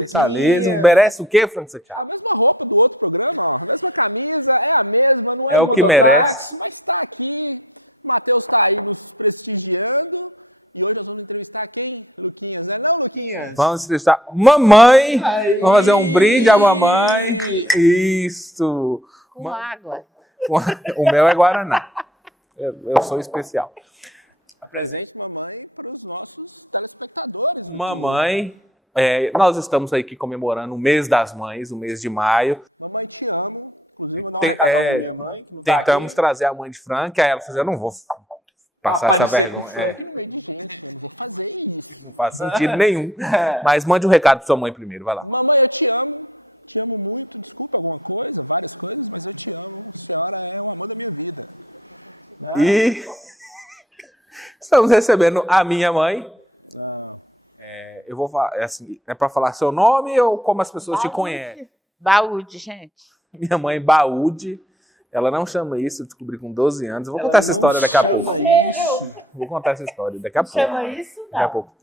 Mensalismo. Merece o quê, Frank Santiago? É o que merece. Vamos testar. Mamãe! Vamos fazer um brinde à mamãe. Isso. Com água. O meu é Guaraná. Eu sou especial. Apresente. Mamãe. Nós estamos aqui comemorando o mês das mães, o mês de maio. Tentamos trazer a mãe de Frank, aí ela falou: eu não vou passar essa vergonha. Não faz sentido nenhum. Mas mande um recado para sua mãe primeiro, vai lá. E estamos recebendo a minha mãe. Eu vou falar, assim, é para falar seu nome ou como as pessoas te conhecem? Baúde, gente. Minha mãe, Baúde. Ela não chama isso, eu descobri com 12 anos. Eu vou contar essa história daqui a pouco. Vou contar essa história daqui a pouco. Chama isso? Não. Daqui a pouco.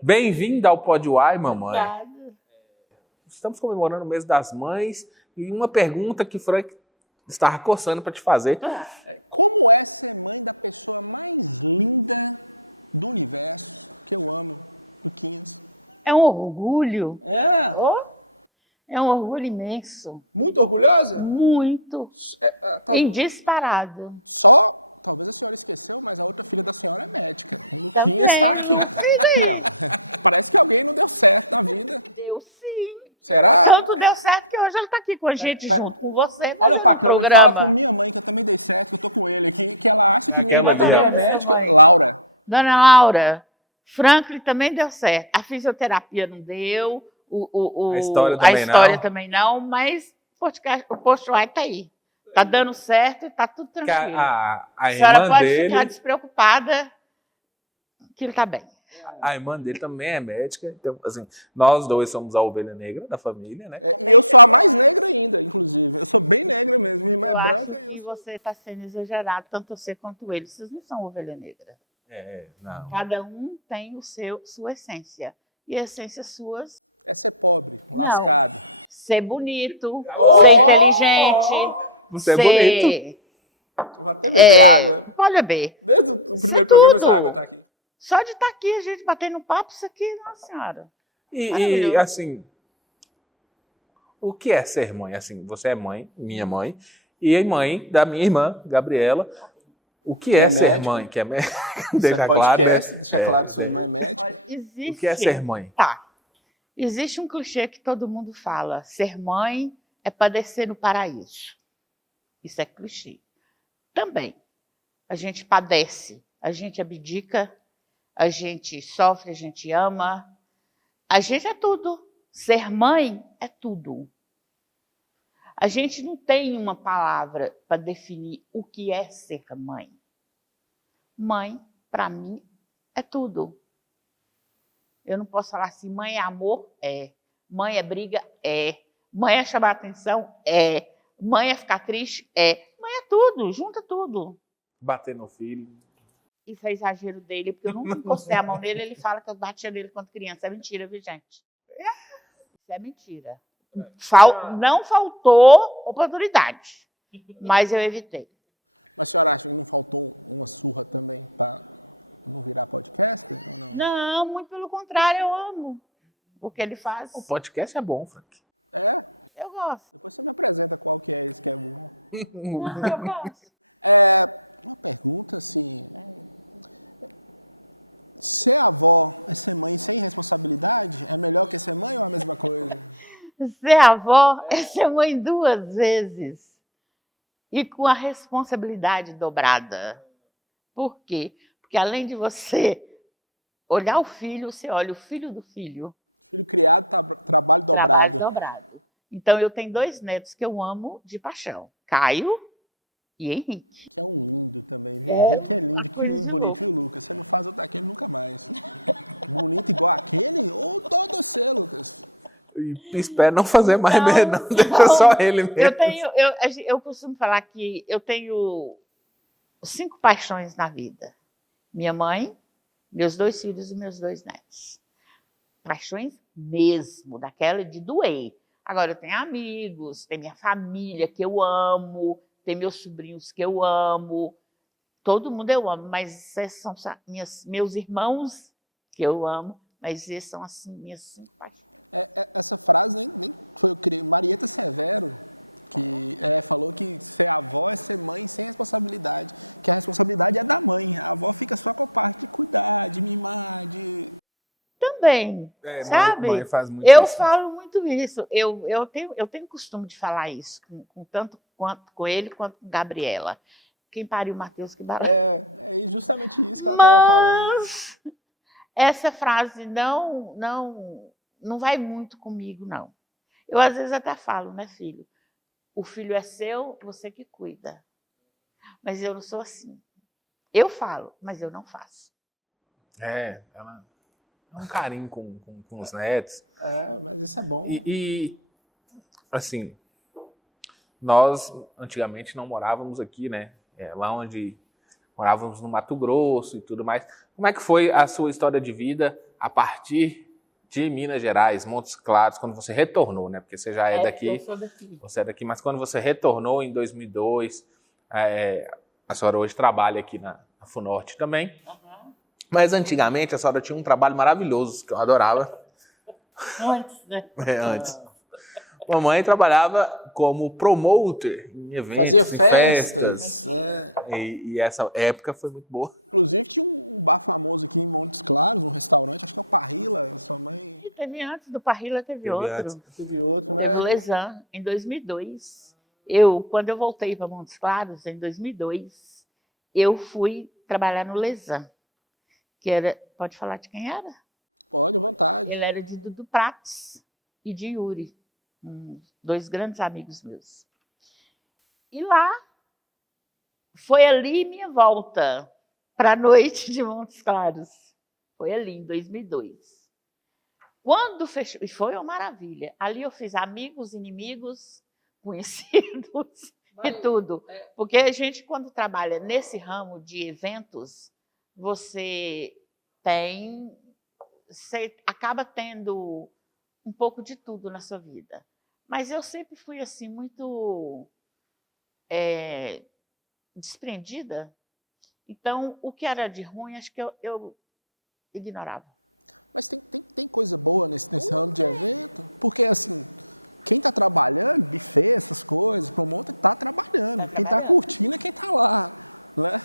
Bem-vinda ao Pod Uai, mamãe. Obrigada. Estamos comemorando o mês das mães e uma pergunta que Frank estava coçando para te fazer. É um orgulho. É um orgulho imenso. Muito orgulhosa? Muito. Indisparado. Só? Também, Lu. E daí? Deu sim. Será? Tanto deu certo que hoje ele está aqui com a gente, junto com você, fazendo um programa. É aquela ali, ó. Dona Laura, Franklin também deu certo. A fisioterapia não deu, A história também não, mas o Post White está aí. Está dando certo e está tudo tranquilo. A senhora irmã pode dele, ficar despreocupada que ele está bem. a irmã dele também é médica. Então, assim, nós dois somos a ovelha negra da família, né? Eu acho que você está sendo exagerado, tanto você quanto ele. Vocês não são ovelha negra. Não. Cada um tem sua essência. E essências suas, não. Ser bonito, ser inteligente, Você é bonito. olha bem, ser tudo. Só de estar aqui, a gente batendo papo, isso aqui, nossa senhora. E assim, o que é ser mãe? Assim, você é mãe, minha mãe, e a mãe da minha irmã, Gabriela. O que é ser mãe? Que é deixa claro, né? Existe, o que é ser mãe? Tá. Existe um clichê que todo mundo fala: ser mãe é padecer no paraíso. Isso é clichê. Também. A gente padece, a gente abdica, a gente sofre, a gente ama. A gente é tudo. Ser mãe é tudo. A gente não tem uma palavra para definir o que é ser mãe. Mãe, para mim, é tudo. Eu não posso falar assim, mãe é amor? É. Mãe é briga? É. Mãe é chamar atenção? É. Mãe é ficar triste? É. Mãe é tudo, junta tudo. Bater no filho. Isso é exagero dele, porque eu nunca encostei a mão nele, ele fala que eu batia nele quando criança. É mentira, viu, gente? Isso é mentira. Não faltou oportunidade, mas eu evitei. Não, muito pelo contrário, eu amo o que ele faz. O podcast é bom, Frank. Eu gosto. Não, eu gosto. Ser avó é ser mãe 2 vezes. E com a responsabilidade dobrada. Por quê? Porque além de você olhar o filho, você olha o filho do filho. Trabalho dobrado. Então, eu tenho 2 netos que eu amo de paixão. Caio e Henrique. É uma coisa de louco. E espero não fazer mais mesmo, não. Deixa só ele mesmo. Eu costumo falar que eu tenho 5 paixões na vida. Minha mãe, meus 2 filhos e meus 2 netos. paixões mesmo, daquela de doer. Agora, eu tenho amigos, tem minha família que eu amo, tem meus sobrinhos que eu amo, todo mundo eu amo, mas esses são meus irmãos que eu amo, mas esses são assim, minhas 5 paixões. Também, sabe? Mãe faz muito Eu isso. falo muito isso. Eu tenho costume de falar isso, tanto com ele quanto com Gabriela. Quem pariu o Matheus que barato. Mas essa frase não vai muito comigo, não. Eu, às vezes, até falo, né, filho? O filho é seu, você que cuida. Mas eu não sou assim. Eu falo, mas eu não faço. Ela é um carinho com os netos. Isso é bom. E, assim, nós antigamente não morávamos aqui, né? Lá onde morávamos no Mato Grosso e tudo mais. Como é que foi a sua história de vida a partir de Minas Gerais, Montes Claros, quando você retornou, né? Porque você já é daqui. Eu sou daqui. Você é daqui, mas quando você retornou em 2002, a senhora hoje trabalha aqui na FUNORTE também. Uhum. Mas antigamente a senhora tinha um trabalho maravilhoso que eu adorava. Antes, né? Antes. Mamãe trabalhava como promoter em eventos, em festas. E essa época foi muito boa. E teve antes do Parrilla, teve outro. Antes. Teve o Lesan, em 2002. Quando eu voltei para Montes Claros, em 2002, eu fui trabalhar no Lesan, que era... Pode falar de quem era? Ele era de Dudu Prates e de Yuri, 2 grandes amigos meus. E lá, foi ali minha volta para a noite de Montes Claros. Foi ali, em 2002. Quando fechou, e foi uma maravilha. Ali eu fiz amigos, inimigos, conhecidos e tudo. Porque a gente, quando trabalha nesse ramo de eventos, você acaba tendo um pouco de tudo na sua vida. Mas eu sempre fui assim muito desprendida. Então, o que era de ruim, acho que eu ignorava. Porque assim, Está trabalhando.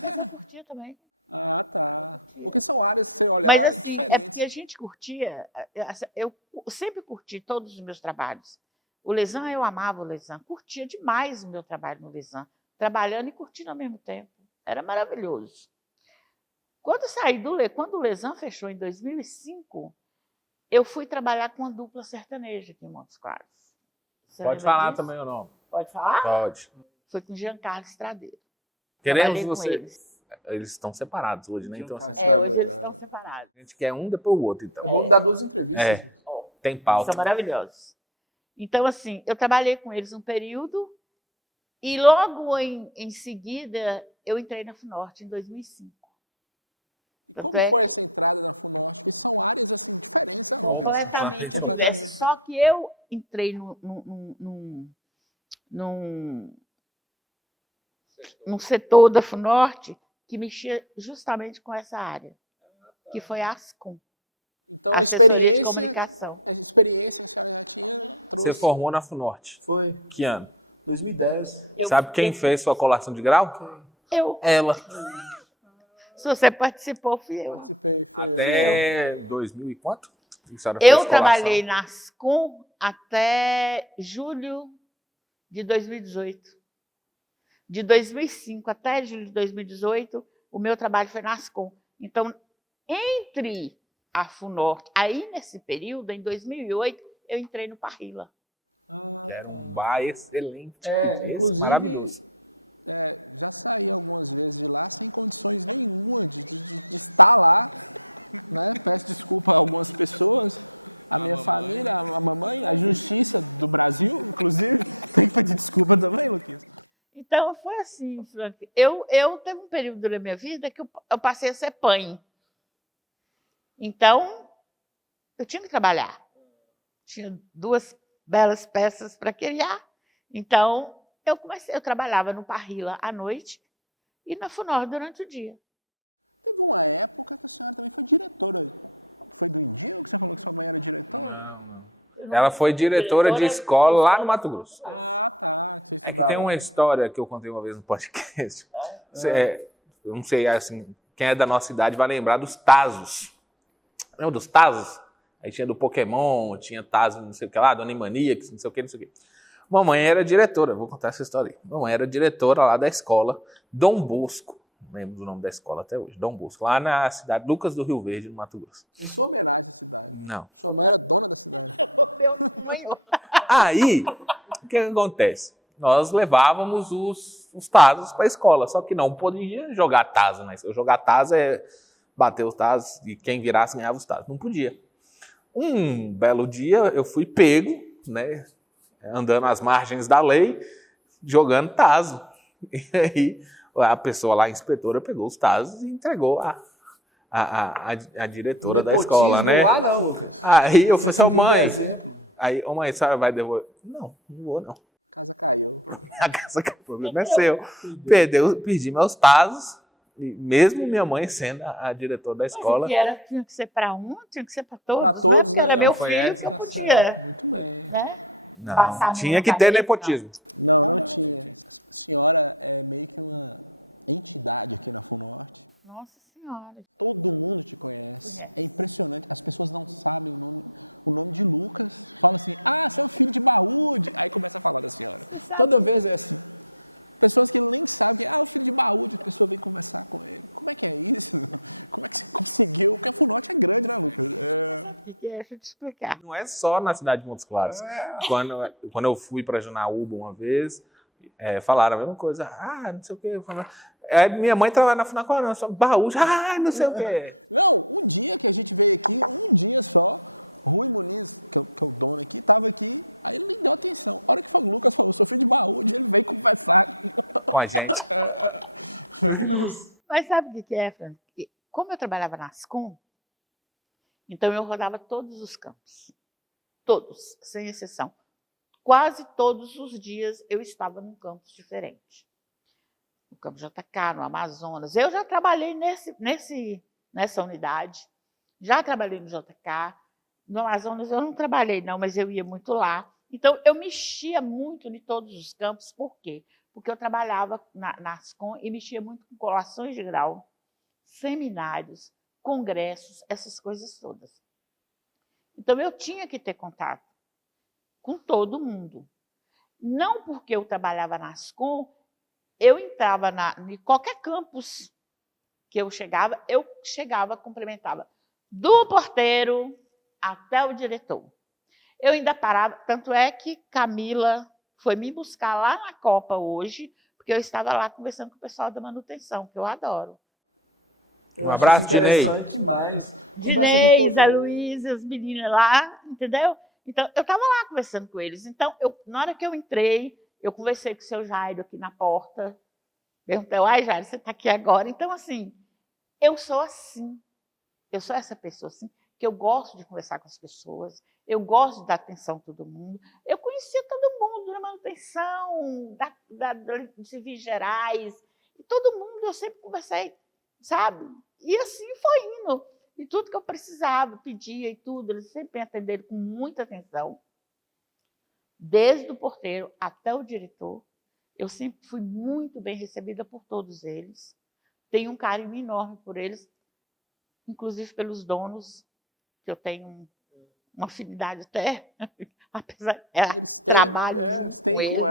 Mas eu curtia também. Mas assim, é porque a gente curtia, eu sempre curti todos os meus trabalhos. O Lesan, eu amava o Lesan, curtia demais o meu trabalho no Lesan, trabalhando e curtindo ao mesmo tempo. Era maravilhoso. Quando o Lesan fechou em 2005, eu fui trabalhar com uma dupla sertaneja aqui em Montes Claros. Você Pode lembra falar disso? também ou não? Pode falar? Pode. Foi com Giancarlo Estradeiro. Queremos Trabalhei com você. eles. Eles estão separados hoje, né? Então, assim, Hoje eles estão separados. a gente quer um depois o outro, então. vamos dar 2 entrevistas. Tem pauta. São maravilhosos. Então, assim, eu trabalhei com eles um período e logo em seguida eu entrei na FUNORTE em 2005. Tanto é que completamente diverso. Só que eu entrei num setor da FUNORTE que mexia justamente com essa área, que foi a ASCOM, Então, Assessoria de Comunicação. Experiência. Você formou na FUNORTE. Foi Que ano? 2010. Sabe quem fez sua colação de grau? Eu. Ela. Se você participou, fui eu. Até 2000 e quanto? Eu trabalhei na ASCOM até julho de 2018. De 2005 até julho de 2018, o meu trabalho foi na ASCOM. Então, entre a FUNORTE, aí nesse período, em 2008, eu entrei no Parrilla. Que era um bar excelente. Inclusive, maravilhoso. Então, foi assim, Frank. Eu teve um período da minha vida que eu passei a ser pãe. Então, Eu tinha que trabalhar. Tinha 2 belas peças para criar. Então, eu trabalhava no Parrilla à noite e na Funor durante o dia. Não. Ela foi diretora de escola lá no Mato Grosso. É que tem uma história que eu contei uma vez no podcast. Eu não sei, assim, quem é da nossa idade vai lembrar dos Tazos. Lembra dos Tazos? Aí tinha do Pokémon, tinha Tazo não sei o que lá, do Animaniacs, não sei o que, não sei o que. Mamãe era diretora, vou contar essa história aí. Mamãe era diretora lá da escola Dom Bosco. Não lembro do nome da escola até hoje, Dom Bosco. Lá na cidade Lucas do Rio Verde, no Mato Grosso. Em Somer. Não. Somer. Meu tamanho. Aí, o que acontece? Nós levávamos os tazos para a escola, só que não podia jogar tazo na escola. Jogar tazo é bater os tazos e quem virasse ganhava os tazos. Não podia. Um belo dia eu fui pego, né, andando às margens da lei, jogando tazo. E aí a pessoa lá, a inspetora, pegou os tazos e entregou a diretora da escola, né? Lá não, Lucas. Aí eu falei assim, mãe, Exemplo. aí, mãe, a senhora vai devolver? Não, não vou não. Minha casa, que o problema é seu. Perdi meus tazos, e mesmo minha mãe sendo a diretora da escola. Tinha que ser para um, tinha que ser para todos, não é porque era Não, meu foi filho essa. que eu podia, né? Não, Passar a mão tinha na que ter cabeça, nepotismo. Nossa Senhora. É. Você sabe Toda vez eu- o que é? Deixa eu te explicar. Não é só na cidade de Montes Claros. Quando eu fui para Janaúba uma vez, falaram a mesma coisa. Ah, não sei o quê. Minha mãe trabalha na Funacoa, não, só baú, não sei o quê. Com a gente. Mas sabe o que é, Fran? Como eu trabalhava na Ascom, então eu rodava todos os campos. Todos, sem exceção. Quase todos os dias eu estava num campus diferente. No campo JK, no Amazonas. Eu já trabalhei nessa unidade. Já trabalhei no JK. No Amazonas eu não trabalhei, não, mas eu ia muito lá. Então, eu mexia muito em todos os campos. Por quê? Porque eu trabalhava na Ascom e mexia muito com colações de grau, seminários, congressos, essas coisas todas. Então, eu tinha que ter contato com todo mundo. Não porque eu trabalhava na Ascom, eu entrava em qualquer campus que eu chegava, cumprimentava do porteiro até o diretor. Eu ainda parava, tanto é que Camila foi me buscar lá na Copa hoje, porque eu estava lá conversando com o pessoal da manutenção, que eu adoro. eu Um acho abraço, isso Dinei. interessante demais. Dinei, a Luísa, as meninas lá, entendeu? Então, eu estava lá conversando com eles. Então, na hora que eu entrei, eu conversei com o seu Jairo aqui na porta. Perguntei, ai, Jairo, você está aqui agora? Então, assim, eu sou assim. Eu sou essa pessoa assim, que eu gosto de conversar com as pessoas, eu gosto de dar atenção a todo mundo. Eu conhecia todo mundo na manutenção, dos civis gerais, e todo mundo eu sempre conversei, sabe? E assim foi indo. E tudo que eu precisava, pedia e tudo, eles sempre me atenderam com muita atenção. Desde o porteiro até o diretor, eu sempre fui muito bem recebida por todos eles. Tenho um carinho enorme por eles, inclusive pelos donos, que eu tenho uma afinidade até, apesar de trabalho junto com ele.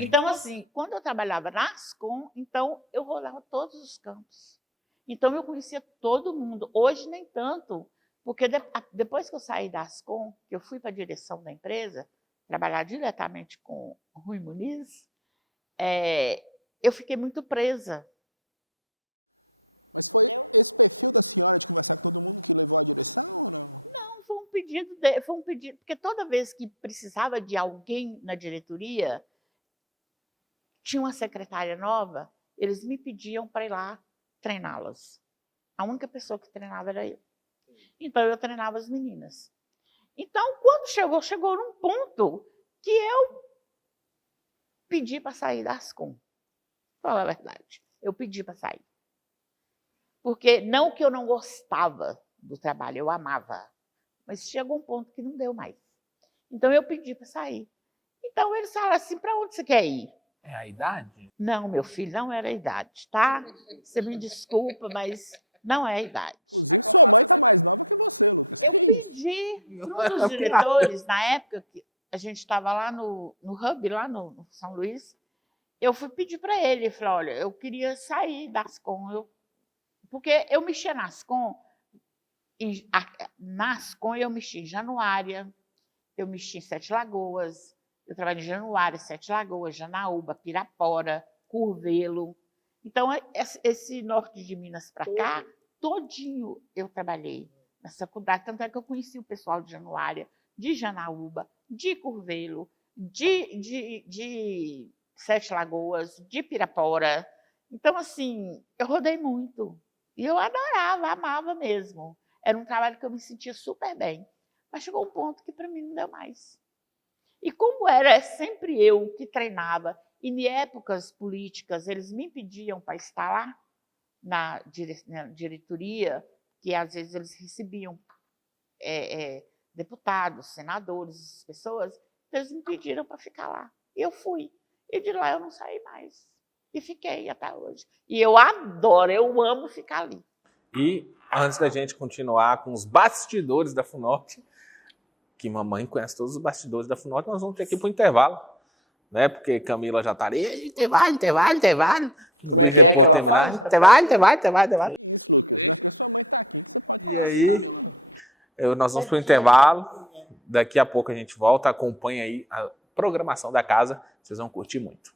Então, assim, quando eu trabalhava na Ascom, então eu rolava todos os campos. Então, eu conhecia todo mundo. Hoje, nem tanto, porque depois que eu saí da Ascom, que eu fui para a direção da empresa, trabalhar diretamente com o Rui Muniz, eu fiquei muito presa. Foi um pedido, porque toda vez que precisava de alguém na diretoria, tinha uma secretária nova, eles me pediam para ir lá treiná-las. A única pessoa que treinava era eu. Então, eu treinava as meninas. Então, quando chegou num ponto que eu pedi para sair da Ascom. Fala a verdade. Eu pedi para sair. Porque não que eu não gostava do trabalho, eu amava. Mas chegou um ponto que não deu mais. Então, eu pedi para sair. Então, eles falaram assim, para onde você quer ir? É a idade? Não, meu filho, não era a idade, tá? Você me desculpa, mas não é a idade. Eu pedi para um dos diretores, na época que a gente estava lá no Hub, lá no São Luís, eu fui pedir para ele, falei, olha, eu queria sair da Ascom, porque eu mexia na Ascom, eu mexi em Januária, eu mexi em Sete Lagoas, eu trabalhei em Januária, Sete Lagoas, Janaúba, Pirapora, Curvelo. Então, esse norte de Minas para cá, todinho eu trabalhei nessa faculdade. Tanto é que eu conheci o pessoal de Januária, de Janaúba, de Curvelo, de Sete Lagoas, de Pirapora. Então, assim, eu rodei muito. E eu adorava, amava mesmo. Era um trabalho que eu me sentia super bem. Mas chegou um ponto que para mim não deu mais. E como era sempre eu que treinava, e em épocas políticas eles me pediam para estar lá na diretoria, que às vezes eles recebiam deputados, senadores, essas pessoas, eles me pediram para ficar lá. E eu fui. E de lá eu não saí mais. E fiquei até hoje. E eu adoro, eu amo ficar ali. E antes da gente continuar com os bastidores da FUNORTE, que mamãe conhece todos os bastidores da FUNORTE, nós vamos ter que ir para o intervalo, né? Porque Camila já está ali, intervalo. Não deixa o povo terminar. Intervalo. E aí, nós vamos para o intervalo. Daqui a pouco a gente volta. Acompanhe aí a programação da casa. Vocês vão curtir muito.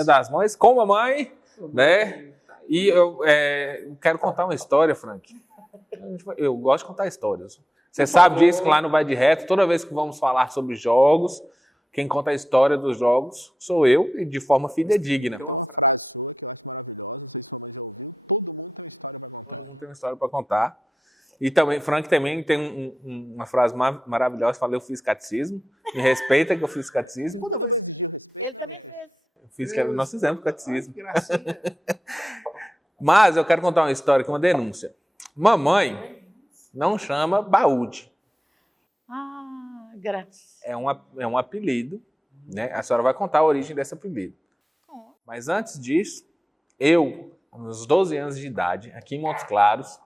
Das Mães com mamãe, né? E eu quero contar uma história, Frank. Eu gosto de contar histórias. Você sabe disso, que lá no Vai de Reto, toda vez que vamos falar sobre jogos, quem conta a história dos jogos sou eu, e de forma fidedigna. Todo mundo tem uma história para contar. E também, Frank também tem uma frase maravilhosa, fala, eu fiz catecismo, me respeita que eu fiz catecismo. Ele também fez. Nós fizemos catecismo. Mas eu quero contar uma história com uma denúncia. Mamãe não chama Baúde. Ah, graças. É um apelido, né? A senhora vai contar a origem desse apelido. Mas antes disso, eu, aos 12 anos de idade, aqui em Montes Claros,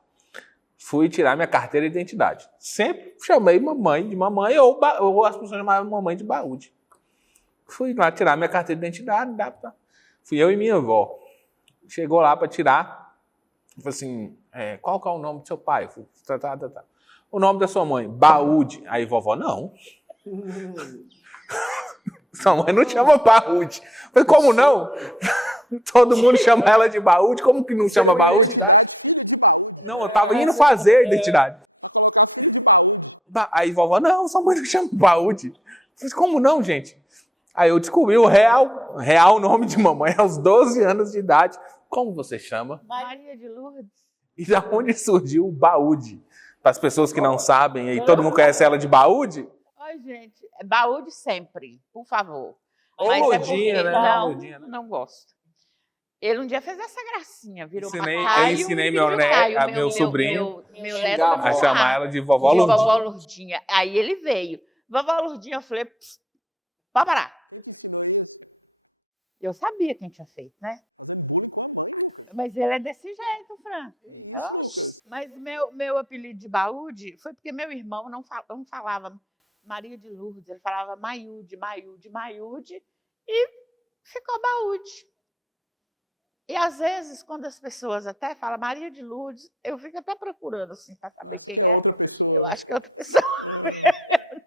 fui tirar minha carteira de identidade. Sempre chamei mamãe de mamãe ou as pessoas chamavam mamãe de Baúde. Fui lá tirar minha carteira de identidade, fui eu e minha avó. Chegou lá para tirar, falei assim, qual que é o nome do seu pai? Falei, tá. O nome da sua mãe? Baúde. Aí vovó, não. Sua mãe não chama Baúde. Falei, como não? Todo mundo chama ela de Baúde, como que não chama Baúde? Não, eu tava indo fazer a identidade. Aí vovó, não, sua mãe não chama Baúde. Falei, como não, gente? Aí eu descobri o real nome de mamãe aos 12 anos de idade. Como você chama? Maria de Lourdes. E da onde surgiu o Baúde? Para as pessoas que não sabem, aí todo mundo conhece ela de Baúde? Oi, gente. Baúde sempre, por favor. Ou Mas Lourdinha, né? Não, Lourdinha, né? não gosto. Ele um dia fez essa gracinha, virou Eu ensinei meu sobrinho meu neto a a chamar ela de vovó de Lourdinha. vovó Lourdinha. Aí ele veio. Vovó Lourdinha, eu falei, pode parar. Eu sabia quem tinha feito, né? Mas ele é desse jeito, Fran. Mas meu apelido de Baúde foi porque meu irmão não falava Maria de Lourdes, ele falava Maiúde, e ficou Baúde. E às vezes, quando as pessoas até falam Maria de Lourdes, eu fico até procurando assim para saber quem é. Eu acho que é outra pessoa.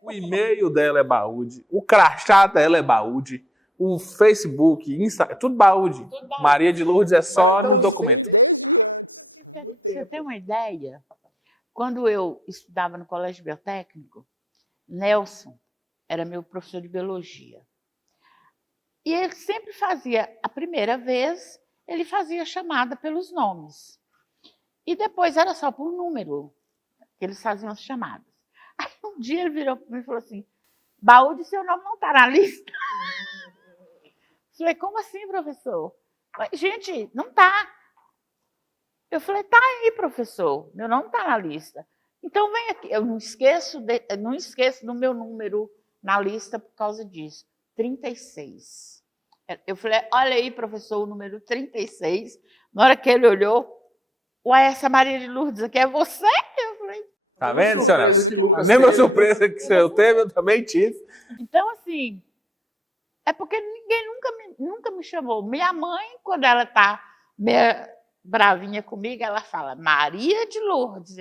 O e-mail dela é Baúde, o crachá dela é Baúde, o Facebook, Instagram, tudo Baúde. Maria de Lourdes é só no documento. Você tem uma ideia? Quando eu estudava no colégio biotécnico, Nelson era meu professor de biologia. E ele sempre fazia, a primeira vez, ele fazia chamada pelos nomes. E depois era só por número que eles faziam as chamadas. Aí um dia ele virou para mim e falou assim, Baúde, seu nome não está na lista. Eu falei, como assim, professor? Gente, não está. Eu falei, tá aí, professor, meu nome está na lista. Então vem aqui, eu não esqueço do meu número na lista por causa disso. 36. Eu falei, olha aí, professor, o número 36. Na hora que ele olhou, ué, essa Maria de Lourdes aqui é você? Eu falei, tá vendo, senhora? A mesma surpresa que o senhor teve, eu também tive. Então, assim, é porque ninguém nunca me chamou. Minha mãe, quando ela está bravinha comigo, ela fala Maria de Lourdes.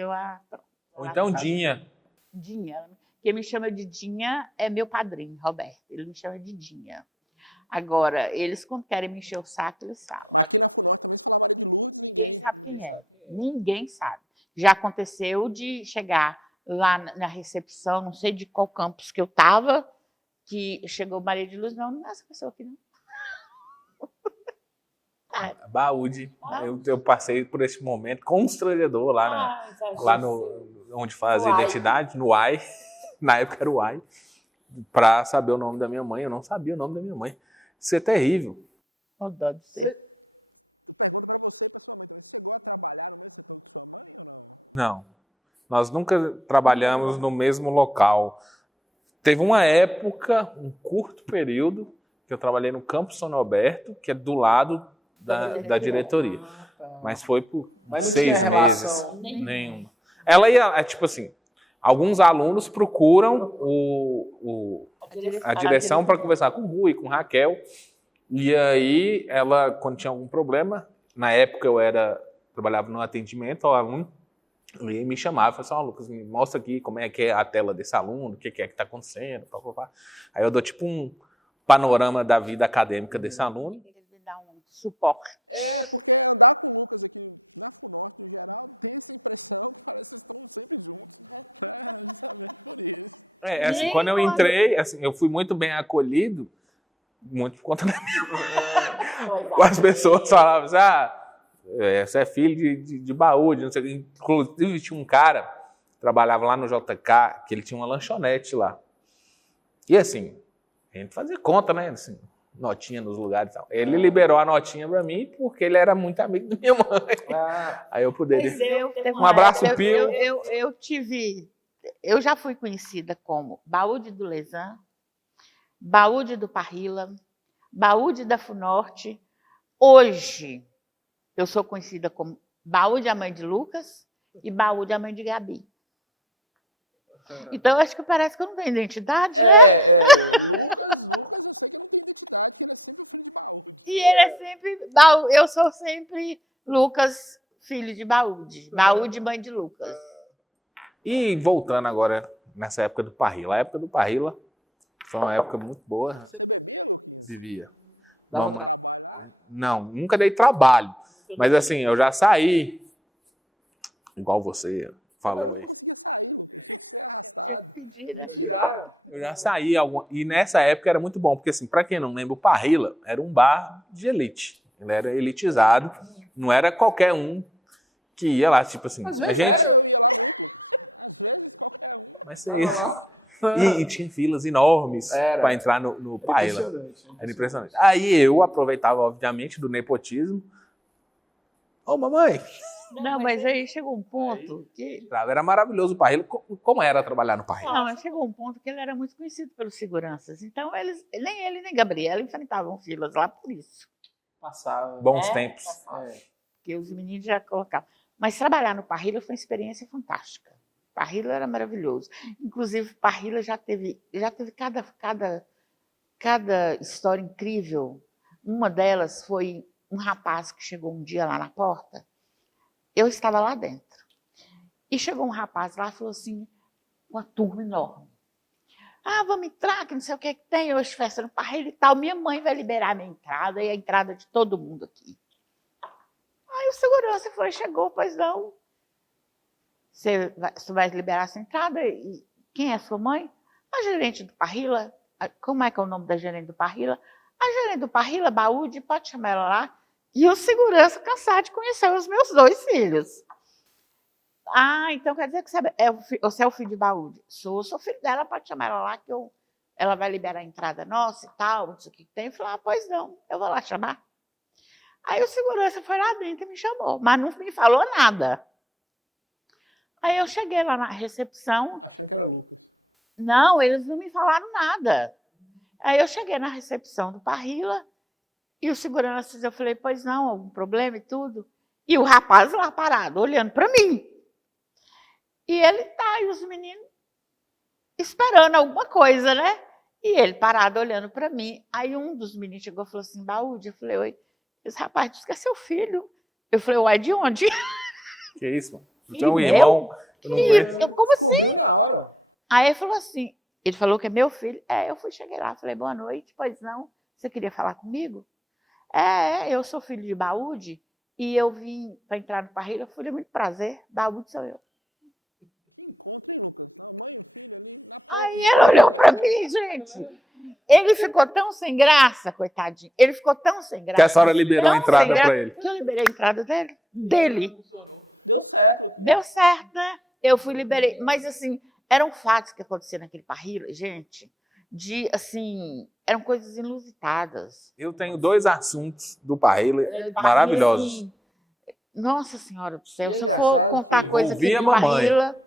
Ou então Dinha. Dinha. Quem me chama de Dinha é meu padrinho, Roberto. Ele me chama de Dinha. Agora, eles, quando querem me encher o saco, eles falam. Ninguém sabe quem é. Ninguém sabe. Já aconteceu de chegar lá na recepção, não sei de qual campus que eu estava, que chegou Maria de Luz, não é essa pessoa aqui, não. Baúde. Eu passei por esse momento constrangedor lá, onde fazia identidade, no UAI. Na época era o UAI. Para saber o nome da minha mãe. Eu não sabia o nome da minha mãe. Isso é terrível. Oh, dó de ser. Não. Nós nunca trabalhamos no mesmo local. Teve uma época, um curto período, que eu trabalhei no Campus São Alberto, que é do lado da diretoria. Mas foi por 6 meses. Nenhuma. Ela ia, tipo assim, alguns alunos procuram a direção para conversar com o Rui, com Raquel. E aí, ela, quando tinha algum problema, na época eu trabalhava no atendimento ao aluno, e me chamava e falava assim, Lucas, me mostra aqui como é que é a tela desse aluno, o que é que está acontecendo. Aí eu dou tipo um panorama da vida acadêmica desse aluno. Ele dá um suporte. Assim, quando eu entrei, assim, eu fui muito bem acolhido, muito por conta da minha... As pessoas falavam assim, você é filho de Baúde, não sei. Inclusive tinha um cara que trabalhava lá no JK, que ele tinha uma lanchonete lá. E assim, a gente fazia conta, né? Assim, notinha nos lugares e tal. Ele liberou a notinha pra mim porque ele era muito amigo da minha mãe. Aí eu poderia... Um abraço, Pio. Eu já fui conhecida como Baúde do Lesan, Baúde do Parrila, Baúde da Funorte. Hoje, eu sou conhecida como Baúde, a mãe de Lucas, E Baúde é a mãe de Gabi. Então, acho que parece que eu não tenho identidade, né? E ele é sempre. Eu sou sempre Lucas, filho de Baúde. Baúde, mãe de Lucas. E voltando agora nessa época do Parrilla. A época do Parrilla foi uma época muito boa. Vivia. Dava Mamãe- Não, nunca dei trabalho. Mas assim, eu já saí. Igual você falou aí. Tinha que pedir, né? Eu já saí. E nessa época era muito bom. Porque assim, pra quem não lembra, o Parrilla era um bar de elite. Ele era elitizado. Não era qualquer um que ia lá. Tipo assim, Às a vezes gente... era, eu Mas é tava isso. lá. E tinha filas enormes Era. para entrar no Parrilla. Impressionante. Era impressionante. Aí eu aproveitava, obviamente, do nepotismo. Ô, mamãe! Não, mas aí chegou um ponto que. Era maravilhoso o Parrilla. Como era trabalhar no Parrilla? Não, mas chegou um ponto que ele era muito conhecido pelos seguranças. Então, nem ele nem Gabriela enfrentavam filas lá por isso. Passava. Bons tempos. Porque os meninos já colocavam. Mas trabalhar no Parrilla foi uma experiência fantástica. Parrilla era maravilhoso. Inclusive, Parrilla já teve cada história incrível. Uma delas foi um rapaz que chegou um dia lá na porta. Eu estava lá dentro. E chegou um rapaz lá e falou assim, uma turma enorme. Ah, vamos entrar, que não sei o que tem, hoje festa no Parrilla e tal. Minha mãe vai liberar a minha entrada e a entrada de todo mundo aqui. Aí o segurança foi, chegou, pois não. Você vai liberar essa entrada? E quem é a sua mãe? A gerente do Parrilla. Como é que é o nome da gerente do Parrilla? A gerente do Parrilla, Baúde, pode chamar ela lá. E o segurança cansado de conhecer os meus 2 filhos. Ah, então quer dizer que você é o filho de Baúde? Sou filho dela, pode chamar ela lá que ela vai liberar a entrada nossa e tal, não sei o que tem. Eu falei, pois não, eu vou lá chamar. Aí o segurança foi lá dentro e me chamou, mas não me falou nada. Aí eu cheguei lá na recepção. Não, eles não me falaram nada. Aí eu cheguei na recepção do Parrilla e o segurança, eu falei, pois não, algum problema e tudo. E o rapaz lá parado, olhando para mim. E ele tá, e os meninos esperando alguma coisa, né? E ele parado, olhando para mim. Aí um dos meninos chegou e falou assim, Baúde, eu falei, oi, esse rapaz disse que é seu filho. Eu falei, uai, de onde? Que isso, mano? Filho Então, meu? irmão... eu não Que conheço. isso? Como assim? Correu na hora. Aí ele falou assim, ele falou que é meu filho. Eu cheguei lá, falei, boa noite, pois não, você queria falar comigo? Eu sou filho de Baúde e eu vim para entrar no Parrilla. Eu falei, muito prazer, Baúde sou eu. Aí ele olhou para mim, gente. Ele ficou tão sem graça, coitadinho. Ele ficou tão sem graça. Que a senhora liberou a tão entrada sem graça, para ele. que eu liberei a entrada dele. Deu certo, né? Eu liberei. Mas, assim, eram fatos que aconteciam naquele Parrilla, gente, eram coisas inusitadas. Eu tenho 2 assuntos do Parrilla maravilhosos. Assim, nossa Senhora do céu, E se eu aí, for contar coisa aqui envolvia do a mamãe. Parrilla,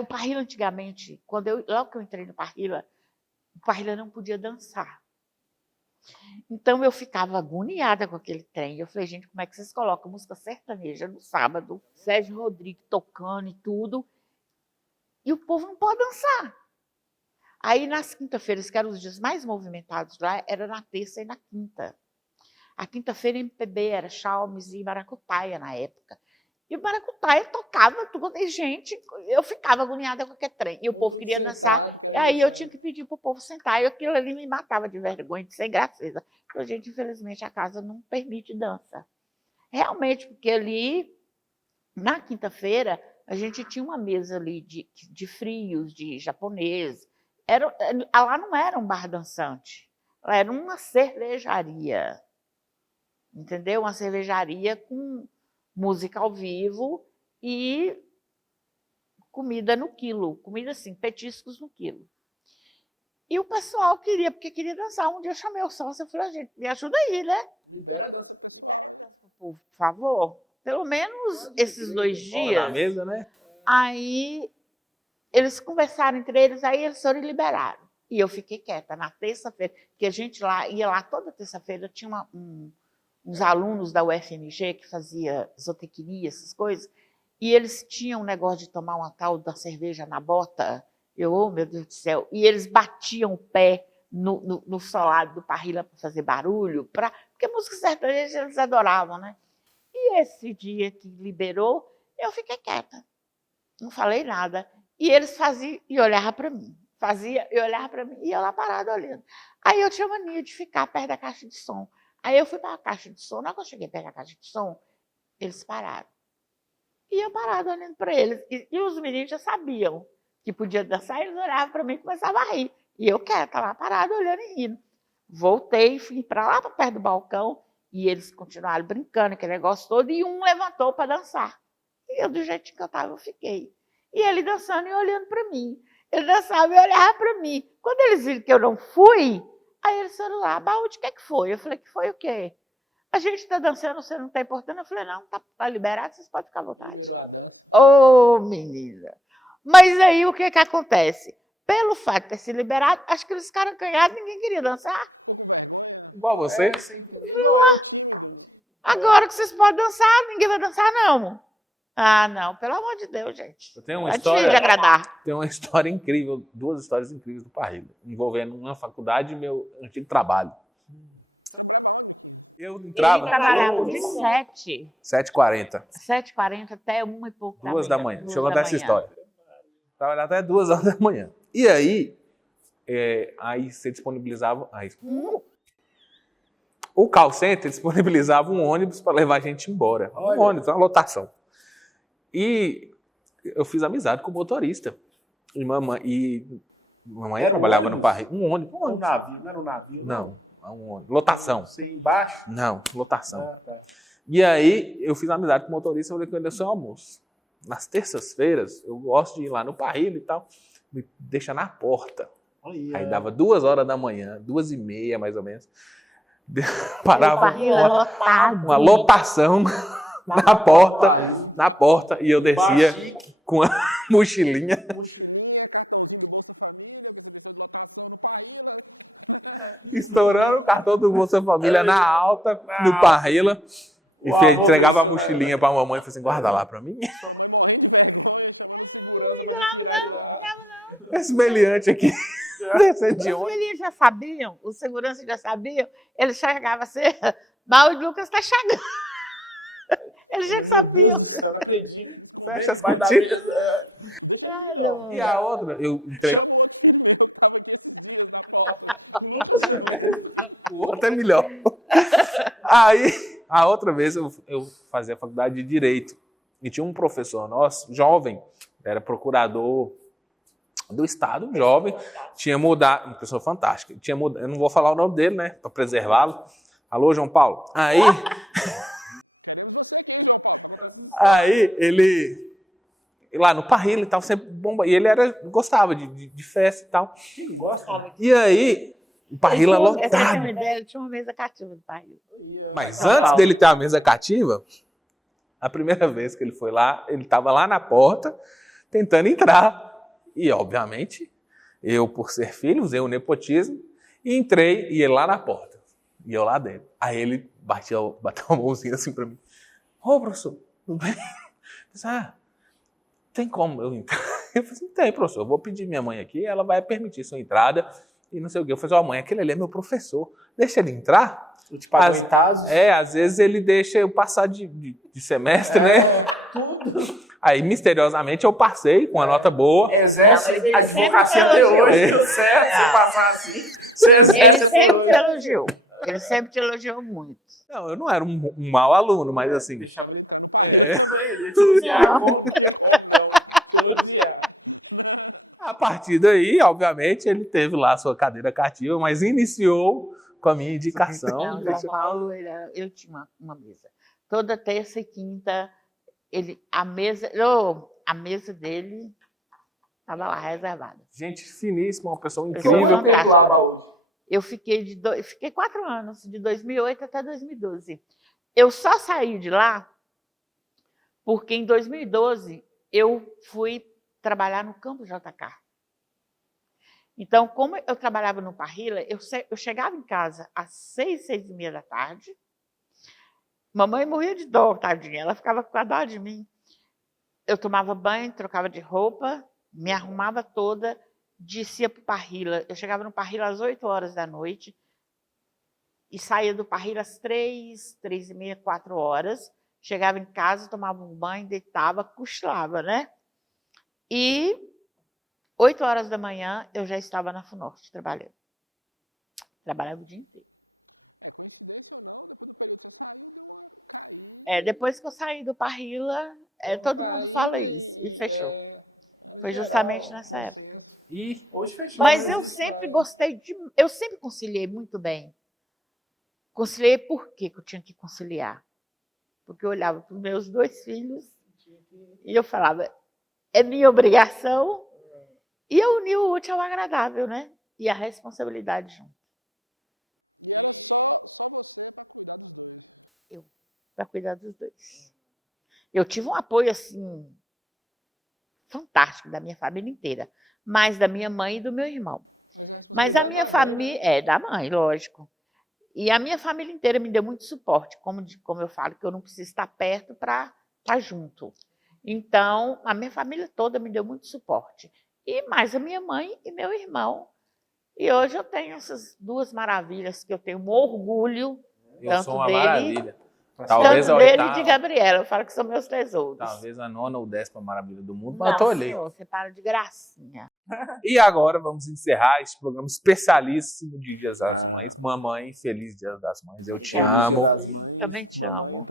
o Parrilla antigamente, logo que eu entrei no Parrilla, o Parrilla não podia dançar. Então eu ficava agoniada com aquele trem. Eu falei, gente, como é que vocês colocam música sertaneja no sábado? Sérgio Rodrigues tocando e tudo. E o povo não pode dançar. Aí nas quinta-feiras, que eram os dias mais movimentados lá, era na terça e na quinta. A quinta-feira MPB era Chalmes e Maracutaia na época. E o Maracutaia tocava tudo, e gente, eu ficava agoniada com aquele trem. E o povo queria dançar, e aí eu tinha que pedir para o povo sentar, e aquilo ali me matava de vergonha, de sem graceza. Então, gente, infelizmente, a casa não permite dança. Realmente, porque ali, na quinta-feira, a gente tinha uma mesa ali de frios, de japonês. Lá não era um bar dançante, lá era uma cervejaria. Entendeu? Uma cervejaria com música ao vivo e comida no quilo. Comida assim, petiscos no quilo. E o pessoal porque queria dançar. Um dia eu chamei o sócio e falei, gente, me ajuda aí, né? Libera a dança. Por favor. Pelo menos esses 2 Na dias. mesa, né? Aí eles conversaram entre eles, aí eles foram e liberaram. E eu fiquei quieta. Na terça-feira, que a gente ia lá toda terça-feira, tinha uns alunos da UFMG que fazia zootecnia, essas coisas, e eles tinham um negócio de tomar uma tal da cerveja na bota. Oh, meu Deus do céu! E eles batiam o pé no solado do Parrilla para fazer barulho, porque música sertaneja eles adoravam, né? E esse dia que liberou, eu fiquei quieta. Não falei nada. E eles faziam e olhavam para mim. Fazia e olhava para mim, e eu lá parada olhando. Aí eu tinha mania de ficar perto da caixa de som. Aí eu fui para a caixa de som. Na hora que eu cheguei perto da caixa de som, eles pararam. E eu parada olhando para eles. E os meninos já sabiam que podia dançar, eles olhavam para mim e começavam a rir. E eu quieta, lá parada, olhando e rindo. Voltei, fui para lá para perto do balcão, e eles continuaram brincando, aquele negócio todo, e um levantou para dançar. E eu, do jeito que eu estava, eu fiquei. E ele dançando e olhando para mim. Ele dançava e olhava para mim. Quando eles viram que eu não fui, aí eles foram lá, Baúde, o que é que foi? Eu falei, que foi o quê? A gente está dançando, você não está importando? Eu falei, não, tá liberado, vocês podem ficar à vontade. Ô, menina! Mas aí o que acontece? Pelo fato de ter se liberado, acho que eles ficaram canhados, ninguém queria dançar. Igual você. Agora que vocês podem dançar, ninguém vai dançar, não. Ah, não, pelo amor de Deus, gente. Eu tenho uma É história. difícil de agradar. Tem uma história incrível, duas histórias incríveis do Parrilla, envolvendo uma faculdade e meu antigo trabalho. Eu entrava. Ele trabalhava de 7h40. 7h40 até 1 e pouco da manhã. 2 da manhã. Deixa eu da contar essa manhã. história. Trabalhava até 2 horas da manhã. E aí, você disponibilizava. O call center disponibilizava um ônibus para levar a gente embora. Olha. Um ônibus, uma lotação. E eu fiz amizade com o motorista. E mamãe Era um trabalhava no ônibus? Parrilla. Um ônibus. Um navio, não era um navio? Não, um ônibus. Lotação. Você embaixo? Não, lotação. Ah, tá. E aí, eu fiz amizade com o motorista, eu falei com ele, seu almoço. Nas terças-feiras, eu gosto de ir lá no Parrilla e tal, me deixa na porta. Olha. Aí dava 2 horas da manhã, 2h30 mais ou menos. Parava Parrilla lotado. uma lotação na porta, e eu descia Chique. com a mochilinha. Estourando o cartão do Bolsa Família na alta, no Parrilla. E O avô entregava a do- mochilinha pra mamãe e falei assim, guarda lá pra mim. Esse meliante aqui, descendo de Os ônibus. meninos já sabiam, os seguranças já sabiam, eles chegavam assim, Baú de Lucas está chegando. Eles já sabiam. Eu não acredito. Fecha as Vai dar cortinas. mesa. E a outra, eu entreguei. O outro é melhor. Aí, a outra vez, eu fazia faculdade de Direito. E tinha um professor nosso, jovem, era procurador do Estado, jovem, tinha mudado, uma pessoa fantástica, tinha mudado, eu não vou falar o nome dele, né, para preservá-lo. Alô, João Paulo? Aí ele, lá no Parrilla e tal, sempre bomba, e ele gostava de festa e tal. Quem gosta? E aí, o Parrilla lotado. Ele tinha uma mesa cativa do Parrilla. Mas antes dele ter a mesa cativa, a primeira vez que ele foi lá, ele estava lá na porta, tentando entrar. E, obviamente, eu, por ser filho, usei o nepotismo, e entrei, e ele lá na porta. E eu lá dentro. Aí ele bateu a mãozinha assim pra mim. Ô, professor, tudo bem? Eu disse, tem como eu entrar? Eu falei assim, tem, professor, eu vou pedir minha mãe aqui, ela vai permitir sua entrada, e não sei o quê. Eu falei, mãe, aquele ali é meu professor, deixa ele entrar. O te pagou em Tazos? Às vezes ele deixa eu passar de semestre, né? Tudo. Aí, misteriosamente, eu passei com a nota boa. Exerce Não, mas ele advocacia sempre até elogiou. hoje. Certo, se passar assim. Você Ele exerce até sempre hoje. te elogiou. Ele sempre te elogiou muito. Não, eu não era um mau aluno, mas assim... Deixava ele entrar. É. Ele ia te elogiar. Elogiar. A partir daí, obviamente, ele teve lá a sua cadeira cativa, mas iniciou com a minha indicação. Não, João Paulo, eu tinha uma mesa. Toda terça e quinta, a mesa dele estava lá reservada. Gente finíssima, uma pessoa Pessoa incrível. fantástica. Eu fiquei 4 anos, de 2008 até 2012. Eu só saí de lá porque em 2012 eu fui trabalhar no Campo JK. Então, como eu trabalhava no Parrilla, eu chegava em casa às 6, 6h30 da tarde, Mamãe morria de dor, tadinha. Ela ficava com a dó de mim. Eu tomava banho, trocava de roupa, me arrumava toda, descia para o Parrilla. Eu chegava no Parrilla às 8 horas da noite e saía do Parrilla às 3, 3h30, 4 horas. Chegava em casa, tomava um banho, deitava, cochilava, né? E 8 horas da manhã eu já estava na FUNORTE trabalhando. Trabalhava o dia inteiro. Depois que eu saí do Parrilla, todo mundo fala isso, e fechou. Foi justamente nessa época. E hoje fechou. Mas eu sempre gostei de... Eu sempre conciliei muito bem. Conciliei por quê que eu tinha que conciliar? Porque eu olhava para os meus 2 filhos e eu falava, é minha obrigação, e eu uni o útil ao agradável, né? E a responsabilidade junto. Para cuidar dos 2. Eu tive um apoio, assim, fantástico da minha família inteira, mais da minha mãe e do meu irmão. Mas a minha família... da mãe, lógico. E a minha família inteira me deu muito suporte, como eu falo, que eu não preciso estar perto para estar junto. Então, a minha família toda me deu muito suporte. E mais a minha mãe e meu irmão. E hoje eu tenho essas 2 maravilhas que eu tenho um orgulho, Eu sou uma dele, maravilha. Talvez tanto a dele e oitava, de Gabriela. Eu falo que são meus tesouros. talvez a 9ª ou 10ª maravilha do mundo, mas eu tô ali. Senhor, você para de gracinha. E agora vamos encerrar este programa especialíssimo de Dia das Mães. Mamãe, feliz Dia das Mães. Eu te amo. Também te amo.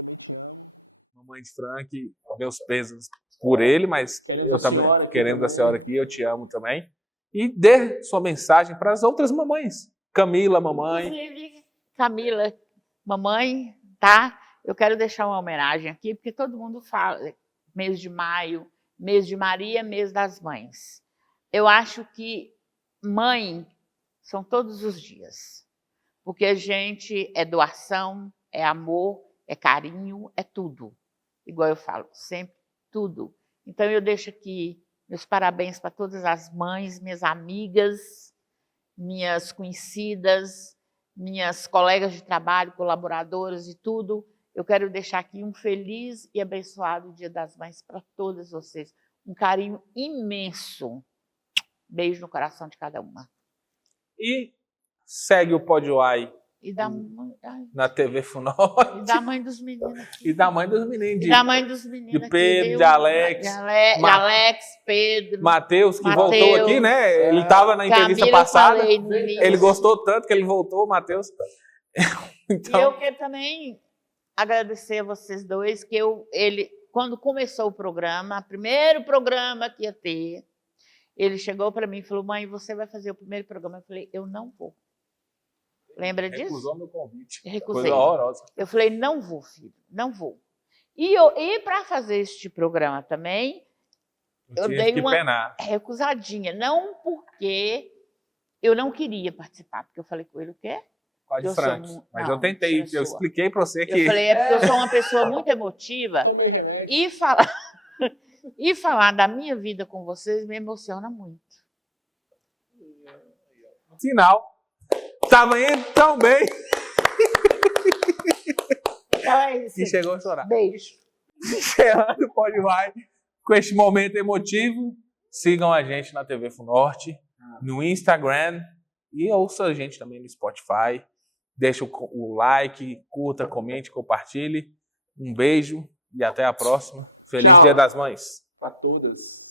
Mamãe de Frank, meus pesos por ele, mas eu também, querendo a senhora aqui, eu te amo também. E dê sua mensagem para as outras mamães. Camila, mamãe. Inclusive, Camila, mamãe, tá? Eu quero deixar uma homenagem aqui, porque todo mundo fala, mês de maio, mês de Maria, mês das mães. Eu acho que mãe são todos os dias, porque a gente é doação, é amor, é carinho, é tudo. Igual eu falo, sempre tudo. Então eu deixo aqui meus parabéns para todas as mães, minhas amigas, minhas conhecidas, minhas colegas de trabalho, colaboradoras e tudo. Eu quero deixar aqui um feliz e abençoado Dia das Mães para todas vocês. Um carinho imenso. Beijo no coração de cada uma. E segue o Podway E da mãe, na TV FUNORTE. e da mãe dos meninos. E da mãe dos meninos. E da mãe dos meninos. De Pedro, aqui, de Alex. de Alex, Pedro. Matheus, que Mateus, voltou aqui, né? Ele estava na entrevista Camila, passada. eu falei no início. Ele gostou tanto que ele voltou, Matheus. Então, E eu quero também agradecer a vocês dois, que quando começou o programa, o primeiro programa que ia ter, ele chegou para mim e falou, mãe, você vai fazer o primeiro programa? Eu falei, eu não vou. Lembra disso? recusou meu convite. Recusei. Coisa horrorosa. Eu falei, não vou, filho, não vou. E para fazer este programa também, eu Tive dei que uma penar. recusadinha. Não porque eu não queria participar, porque eu falei com ele, o quê? Quase eu Frank. sou Mas não, eu tentei, você é eu sua. expliquei para você que... Eu falei, é porque eu sou uma pessoa muito emotiva Tomei remédio. e falar da minha vida com vocês me emociona muito. Final. Tava indo tão bem Então é isso. que chegou a chorar. Beijo. Encerrando o Podway com este momento emotivo. Sigam a gente na TV FUNORTE, no Instagram e ouça a gente também no Spotify. Deixa o like, curta, comente, compartilhe. Um beijo e até a próxima. Feliz Tchau. Dia das Mães. Para todas.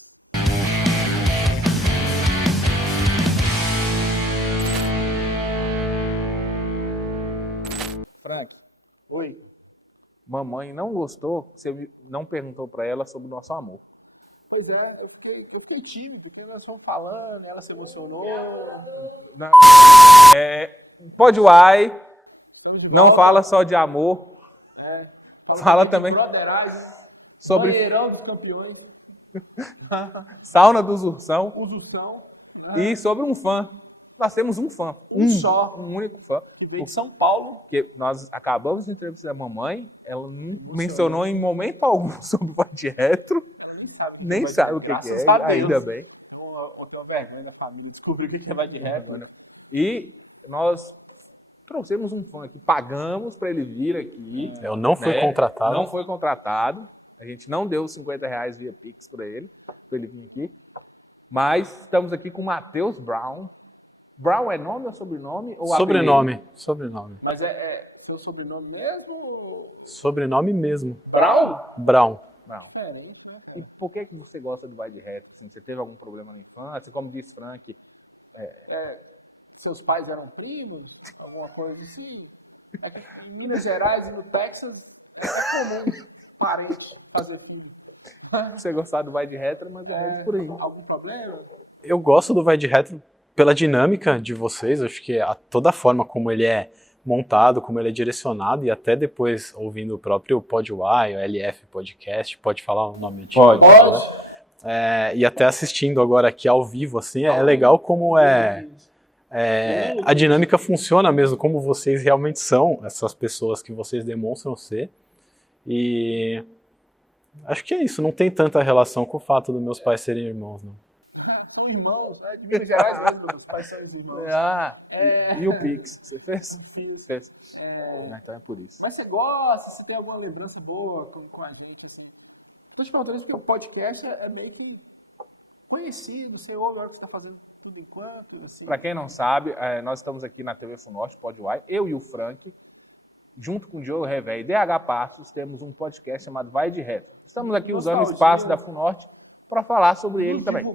Frank, Oi. mamãe não gostou, você não perguntou para ela sobre o nosso amor. Pois é, eu fui tímido, porque nós fomos falando, ela se emocionou. Podway não fala só de amor, fala de também Brotherais, sobre banheirão dos campeões, sauna dos ursão Ursão, e sobre um fã. Nós temos um fã. só. Um único fã. que veio de São Paulo. Porque nós acabamos de entrevistar a mamãe, ela não mencionou em momento algum sobre o Vade Retro, nem sabe o que Graças é, a Deus. ainda bem. Eu tenho vergonha da família, descobri o que é vai de rap. E nós trouxemos um fã aqui, pagamos para ele vir aqui. Eu não fui né? contratado. Não foi contratado. A gente não deu os R$50 via Pix para ele vir aqui. Mas estamos aqui com o Matheus Brown. Brown é nome ou sobrenome? Ou Sobrenome. Sobrenome. Mas é seu sobrenome mesmo? Sobrenome mesmo. Brown? Brown. Brown. Né? E por que você gosta do Vai de Reto? Assim, você teve algum problema na infância? Como disse Frank, Seus pais eram primos? Alguma coisa assim? É que em Minas Gerais e no Texas é comum parente fazer filho. você gostar do Vai de Reto, mas é por aí. Algum problema? Eu gosto do Vai de Retro pela dinâmica de vocês. Acho que toda a forma como ele é montado, como ele é direcionado, e até depois ouvindo o próprio PodY, o LF Podcast, pode falar o nome antigo? Pode. E até assistindo agora aqui ao vivo, assim, é legal como a dinâmica funciona mesmo, como vocês realmente são, essas pessoas que vocês demonstram ser. E acho que é isso, não tem tanta relação com o fato dos meus pais serem irmãos, não. São irmãos, de Minas Gerais mesmo, os pais são os irmãos. E o Pix? Você fez? Fiz. Fez. Então é por isso. Mas você gosta, se tem alguma lembrança boa com a gente, assim. Tô te perguntando isso porque o podcast é meio que conhecido, você ouve a hora que você está fazendo tudo enquanto, assim. Para quem não sabe, nós estamos aqui na TV Funorte, PodY, eu e o Frank, junto com o Diogo Revé e DH Passos, temos um podcast chamado Vai de Reto. Estamos aqui usando o espaço da Funorte para falar sobre ele também.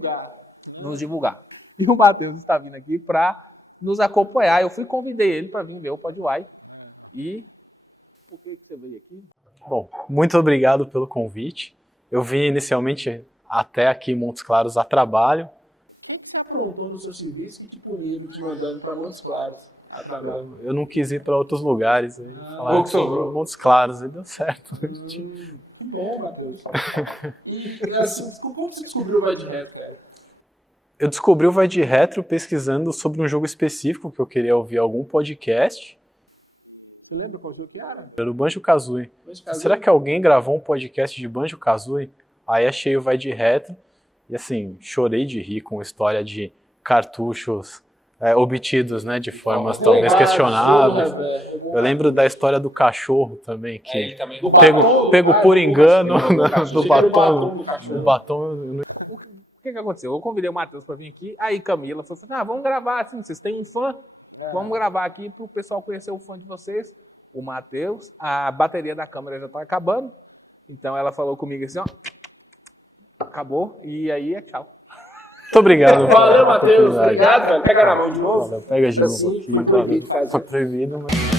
Nos divulgar. E o Matheus está vindo aqui para nos acompanhar. Eu convidei ele para vir ver o PodY. E por que você veio aqui? Bom, muito obrigado pelo convite. Eu vim inicialmente até aqui em Montes Claros a trabalho. O que você aprontou no seu serviço que te puniu te mandando para Montes Claros a trabalho? Eu não quis ir para outros lugares. Qual que sobrou? Montes Claros, e deu certo. Que bom, Matheus. E assim, como você descobriu o Vai de Reto, cara? Eu descobri o Vai de Retro pesquisando sobre um jogo específico que eu queria ouvir algum podcast. Você lembra qual jogo que era? Era o Banjo-Kazooie. Será que alguém gravou um podcast de Banjo-Kazooie? Aí achei o Vai de Retro e assim, chorei de rir com a história de cartuchos obtidos, né, de formas talvez questionáveis. Eu lembro da história do cachorro também, que Ele também pego por engano do batom. Do O batom. O que aconteceu? Eu convidei o Matheus para vir aqui, aí Camila falou assim, vamos gravar, assim, vocês têm um fã? Vamos gravar aqui para o pessoal conhecer o fã de vocês. O Matheus, a bateria da câmera já está acabando, então ela falou comigo assim, acabou, e aí tchau. Muito obrigado. Valeu, Matheus. Obrigado, velho. Pega na mão de novo. Pega de novo Assim, aqui. foi proibido fazer. Foi proibido, mas...